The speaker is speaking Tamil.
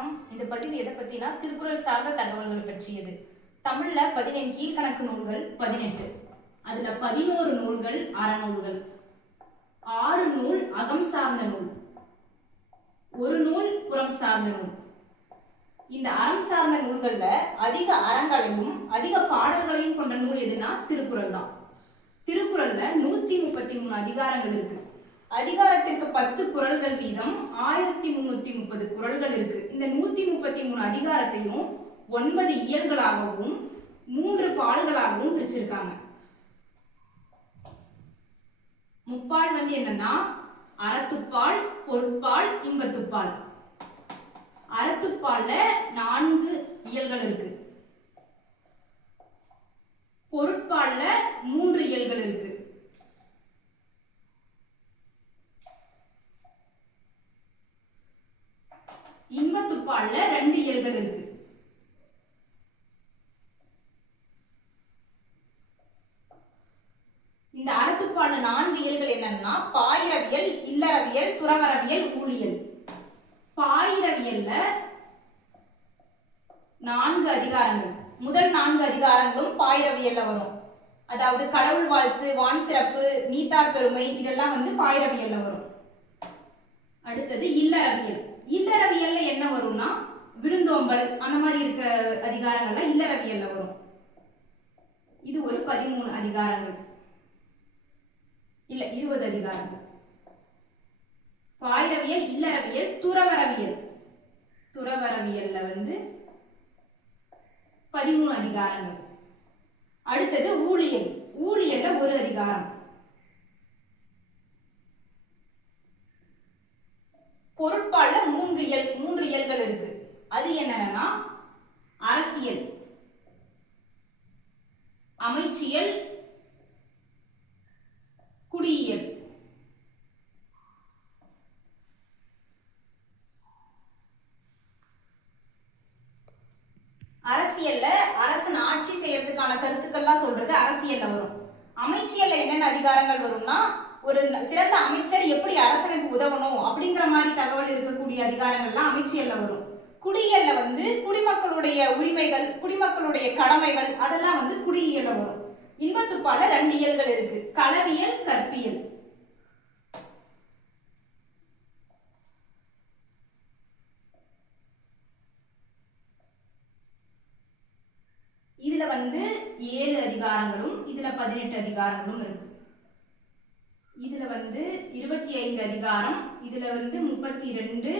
வணக்கம். இந்த பதிவு எதை பத்தினா திருக்குறள் சார்ந்த தகவல்களை பற்றியது. தமிழ்ல 17 கீழ்கணக்கு நூல்கள் 18. அதுல 11 நூல்கள் அறநூல்கள், 6 நூல் அகம் சார்ந்த நூல், 1 நூல் புறம் சார்ந்த நூல். இந்த அறம் சார்ந்த நூல்கள்ல அதிக அறங்களையும் அதிக பாடல்களையும் கொண்ட நூல் எதுனா திருக்குறள் தான். திருக்குறள்ல 133 அதிகாரங்கள் இருக்கு. அதிகாரத்திற்கு 10 குறள்கள் வீதம் 1330 குறள்கள் இருக்கு. இந்த 133 அதிகாரத்தையும் 9 இயல்களாகவும் 3 பால்களாகவும் பிரிச்சிருக்காங்க. முப்பால் என்னன்னா அறத்துப்பால், பொருட்பால், இன்பத்துப்பால். அறத்துப்பால்ல 4 இயல்கள் இருக்கு. பொருட்பால்ல 3 இயல்கள் இருக்கு. இன்பத்துப்பால்ல 2 இயல்கள் இருக்கு. இந்த அறத்துப்பால்ல 4 இயல்கள் என்னன்னா பாயிரவியல், இல்லறவியல், துறவரவியல், ஊழியல். பாயிரவியல்ல 4 அதிகாரங்கள், முதல் 4 அதிகாரங்களும் பாயிரவியல்ல வரும். அதாவது கடவுள் வாழ்த்து, வான் சிறப்பு, நீத்தார் பெருமை இதெல்லாம் பாயிரவியல்ல வரும். அடுத்தது இல்லறவியல். இல்லறவியல்ல என்ன வரும்னா விருந்தோம்பல் அந்த மாதிரி இருக்க அதிகாரங்கள்ல இல்லறவியல்ல வரும். இது ஒரு 13 அதிகாரங்கள், இல்ல 20 அதிகாரங்கள். பாயிரவியல், இல்லறவியல், துறவரவியல். துறவரவியல்ல 13 அதிகாரங்கள். அடுத்தது ஊழியல். ஊழியல்ல ஒரு அதிகாரம். பொருட்பால்ல 3 இயல்கள் இருக்கு. அது என்னன்னா அரசியல், அமைச்சியல், குடியியல். அரசியல்ல அரசன் ஆட்சி செய்யறதுக்கான கருத்துக்கள்லாம் சொல்றது அரசியல்ல வரும். அமைச்சியல்ல என்னென்ன அதிகாரங்கள் வரும்னா ஒரு சிறந்த அமைச்சர் எப்படி அரசனுக்கு உதவணும் அப்படிங்கிற மாதிரி தகவல் இருக்கக்கூடிய அதிகாரங்கள்லாம் அமைச்சியல்ல வரும். குடியியல்ல குடிமக்களுடைய உரிமைகள், குடிமக்களுடைய கடமைகள் அதெல்லாம் குடியியல்ல வரும். இன்பத்துப்பால்ல 2 இயல்கள் இருக்கு, களவியல், கற்பியல். இதுல 7 அதிகாரங்களும் இதுல 18 அதிகாரங்களும் இருக்கு. இதுல 25 அதிகாரம், இதுல 32,